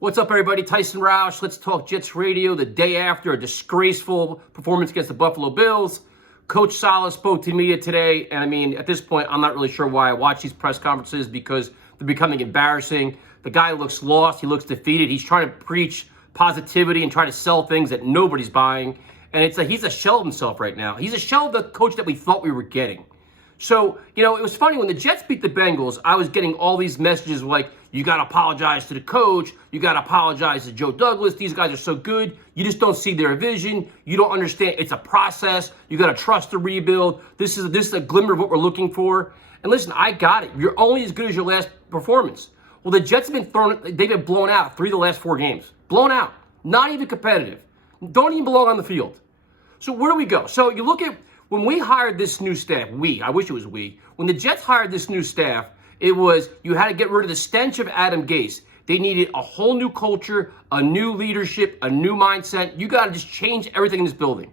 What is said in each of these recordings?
What's up, everybody? Tyson Roush. Let's talk Jets radio the day after a disgraceful performance against the Buffalo Bills. Coach Saleh spoke to the media today, and I mean, at this point, I'm not really sure why I watch these press conferences because they're becoming embarrassing. The guy looks lost. He looks defeated. He's trying to preach positivity and try to sell things that nobody's buying. And it's like he's a shell of himself right now. He's a shell of the coach that we thought we were getting. So, it was funny when the Jets beat the Bengals, I was getting all these messages like, you got to apologize to the coach. You got to apologize to Joe Douglas. These guys are so good. You just don't see their vision. You don't understand. It's a process. You got to trust the rebuild. This is a glimmer of what we're looking for. And listen, I got it. You're only as good as your last performance. Well, the Jets have they've been blown out 3 of the last 4 games. Blown out. Not even competitive. Don't even belong on the field. So where do we go? So you look at when we hired this new staff, I wish it was we. When the Jets hired this new staff, it was you had to get rid of the stench of Adam Gase. They needed a whole new culture, a new leadership, a new mindset. You got to just change everything in this building.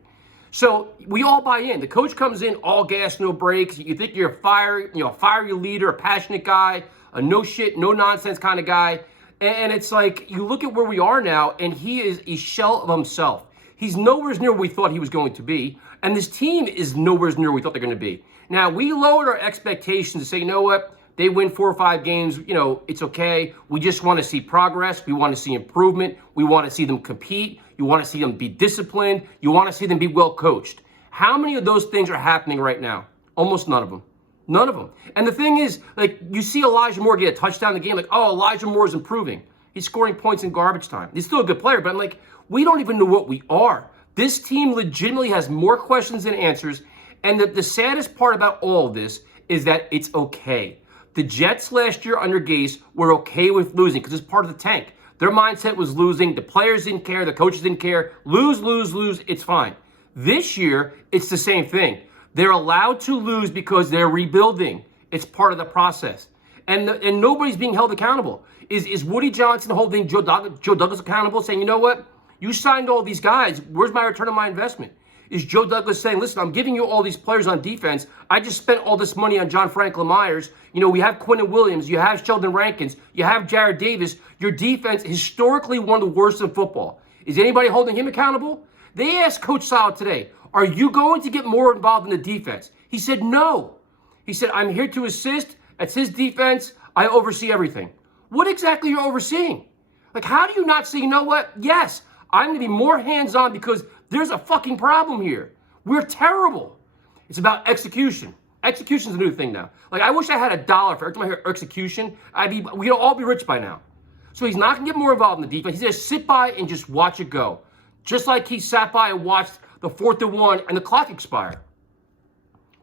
So we all buy in. The coach comes in, all gas, no brakes. You think you're a fiery leader, a passionate guy, a no shit, no nonsense kind of guy. And it's like you look at where we are now, and he is a shell of himself. He's nowhere near where we thought he was going to be. And this team is nowhere near where we thought they're going to be. Now, we lowered our expectations to say, you know what? They win 4 or 5 games. It's okay. We just want to see progress. We want to see improvement. We want to see them compete. You want to see them be disciplined. You want to see them be well coached. How many of those things are happening right now? Almost none of them. None of them. And the thing is, you see Elijah Moore get a touchdown in the game. Elijah Moore is improving. He's scoring points in garbage time. He's still a good player, but I'm like, we don't even know what we are. This team legitimately has more questions than answers. And the saddest part about all of this is that it's okay. The Jets last year under Gase were okay with losing because it's part of the tank. Their mindset was losing. The players didn't care. The coaches didn't care. Lose, lose, lose. It's fine. This year, it's the same thing. They're allowed to lose because they're rebuilding. It's part of the process. And nobody's being held accountable. Is Woody Johnson holding Joe Douglas accountable, saying, you know what? You signed all these guys. Where's my return on my investment? Is Joe Douglas saying, listen, I'm giving you all these players on defense. I just spent all this money on John Franklin Myers. We have Quinnen Williams. You have Sheldon Rankins. You have Jared Davis. Your defense, historically one of the worst in football. Is anybody holding him accountable? They asked Coach Saleh today, are you going to get more involved in the defense? He said, no. He said, I'm here to assist. That's his defense. I oversee everything. What exactly are you overseeing? How do you not say, you know what? Yes, I'm going to be more hands-on because there's a fucking problem here. We're terrible. It's about execution. Execution's a new thing now. I wish I had $1 for every time I hear execution. We'd all be rich by now. So he's not going to get more involved in the defense. He's going to sit by and just watch it go. Just like he sat by and watched the 4th and 1 and the clock expire.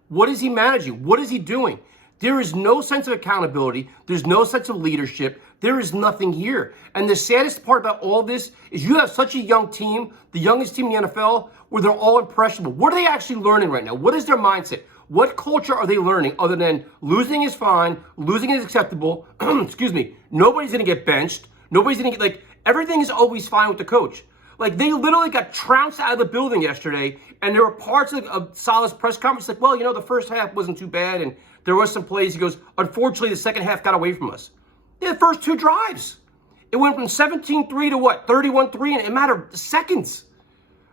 What is he managing? What is he doing? There is no sense of accountability. There's no sense of leadership. There is nothing here. And the saddest part about all this is you have such a young team, the youngest team in the NFL, where they're all impressionable. What are they actually learning right now? What is their mindset? What culture are they learning other than losing is fine, losing is acceptable, excuse me, nobody's going to get benched, nobody's going to get, everything is always fine with the coach. They literally got trounced out of the building yesterday, and there were parts of Saleh's press conference the first half wasn't too bad, and there was some plays. He goes, unfortunately, the second half got away from us. The first 2 drives. It went from 17-3 to 31-3 in a matter of seconds.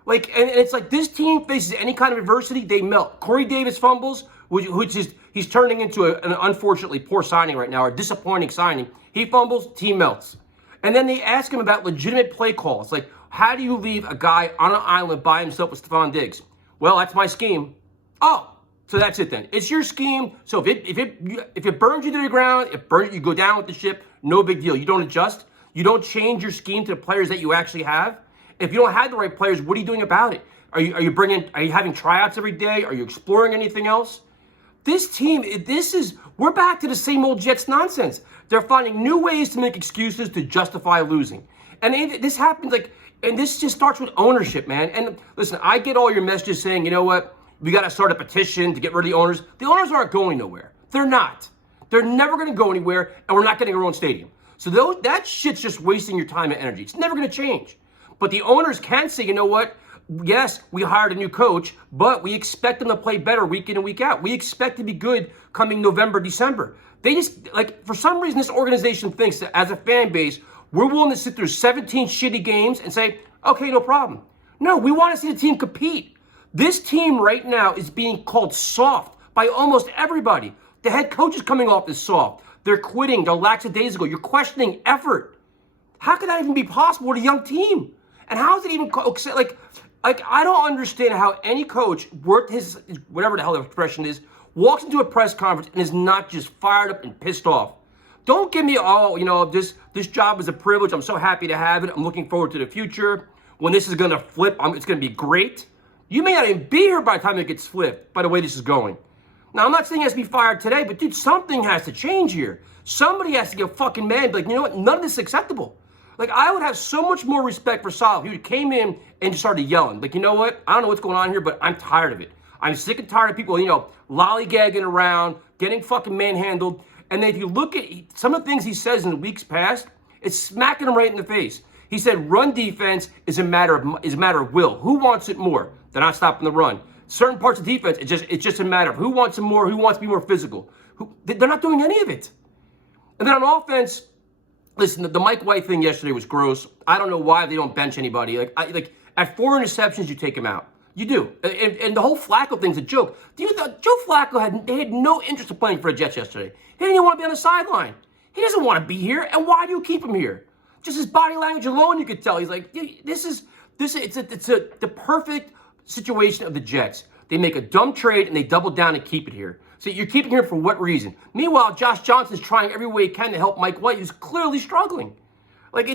And it's this team faces any kind of adversity, they melt. Corey Davis fumbles, which is, he's turning into an unfortunately poor signing right now, or disappointing signing. He fumbles, team melts. And then they ask him about legitimate play calls. How do you leave a guy on an island by himself with Stephon Diggs? Well, that's my scheme. Oh, so that's it then. It's your scheme. So if it burns you to the ground, you go down with the ship, no big deal. You don't adjust. You don't change your scheme to the players that you actually have. If you don't have the right players, what are you doing about it? Are you having tryouts every day? Are you exploring anything else? This team, we're back to the same old Jets nonsense. They're finding new ways to make excuses to justify losing. And this happens and this just starts with ownership, man. And listen, I get all your messages saying, you know what? We got to start a petition to get rid of the owners. The owners aren't going nowhere. They're not. They're never going to go anywhere, and we're not getting our own stadium. So that shit's just wasting your time and energy. It's never going to change. But the owners can say, you know what? Yes, we hired a new coach, but we expect them to play better week in and week out. We expect to be good coming November, December. They just, for some reason, this organization thinks that as a fan base, We're willing to sit through 17 shitty games and say, okay, no problem. No, we want to see the team compete. This team right now is being called soft by almost everybody. The head coach is coming off as soft. They're quitting. They're lackadaisical. You're questioning effort. How could that even be possible with a young team? And how is it even like I don't understand how any coach worked his whatever the hell the expression is, walks into a press conference and is not just fired up and pissed off. Don't give me, this job is a privilege. I'm so happy to have it. I'm looking forward to the future. When this is going to flip, it's going to be great. You may not even be here by the time it gets flipped, by the way this is going. Now, I'm not saying he has to be fired today, but dude, something has to change here. Somebody has to get fucking mad and be like, you know what? None of this is acceptable. Like, I would have so much more respect for Saleh if he came in and just started yelling. Like, you know what? I don't know what's going on here, but I'm tired of it. I'm sick and tired of people, lollygagging around, getting fucking manhandled. And then if you look at some of the things he says in the weeks past, it's smacking him right in the face. He said run defense is a matter of will. Who wants it more? They're not stopping the run. Certain parts of defense, it's just a matter of who wants it more, who wants to be more physical. They're not doing any of it. And then on offense, listen, the Mike White thing yesterday was gross. I don't know why they don't bench anybody. Like at 4 interceptions, you take him out. You do. And the whole Flacco thing's a joke. Joe Flacco had no interest in playing for the Jets yesterday. He didn't even want to be on the sideline. He doesn't want to be here. And why do you keep him here? Just his body language alone, you could tell. He's like, it's the perfect situation of the Jets. They make a dumb trade and they double down and keep it here. So you're keeping him for what reason? Meanwhile, Josh Johnson's trying every way he can to help Mike White, who's clearly struggling. Like,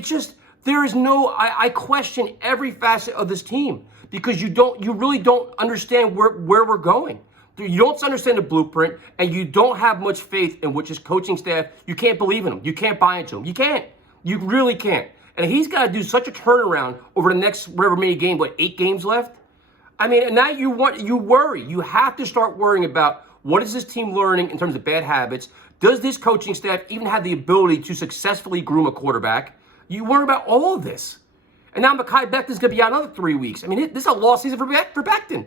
there is no, I question every facet of this team because you really don't understand where we're going. You don't understand the blueprint and you don't have much faith in which his coaching staff, you can't believe in him. You can't buy into him. You can't. You really can't. And he's got to do such a turnaround over the next whatever many games, 8 games left? I mean, and now you worry. You have to start worrying about what is this team learning in terms of bad habits? Does this coaching staff even have the ability to successfully groom a quarterback? You worry about all of this. And now Mekhi Becton's going to be out another 3 weeks. I mean, this is a lost season for Becton.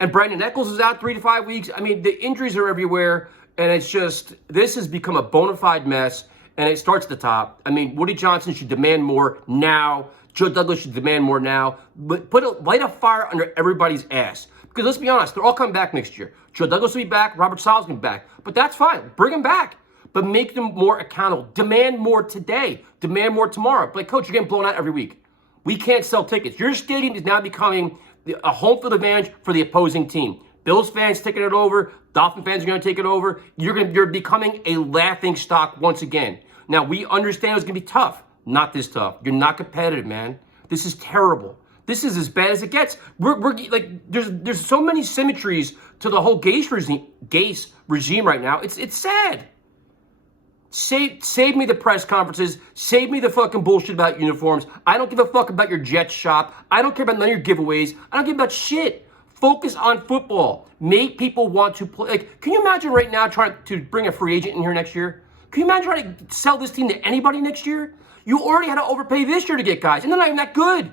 And Brandon Echols is out 3 to 5 weeks. I mean, the injuries are everywhere. And it's just, this has become a bona fide mess. And it starts at the top. I mean, Woody Johnson should demand more now. Joe Douglas should demand more now. But light a fire under everybody's ass. Because let's be honest, they're all coming back next year. Joe Douglas will be back. Robert Saleh's going to be back. But that's fine. Bring them back. But make them more accountable. Demand more today. Demand more tomorrow. Like, coach, you're getting blown out every week. We can't sell tickets. Your stadium is now becoming a home field advantage for the opposing team. Bills fans taking it over. Dolphin fans are going to take it over. You're becoming a laughing stock once again. Now, we understand it's going to be tough. Not this tough. You're not competitive, man. This is terrible. This is as bad as it gets. We're like, there's so many symmetries to the whole Gase regime right now. It's sad. Save me the press conferences. Save me the fucking bullshit about uniforms. I don't give a fuck about your Jets shop. I don't care about none of your giveaways. I don't give about shit. Focus on football. Make people want to play. Like, can you imagine right now trying to bring a free agent in here next year? Can you imagine trying to sell this team to anybody next year? You already had to overpay this year to get guys, and they're not even that good.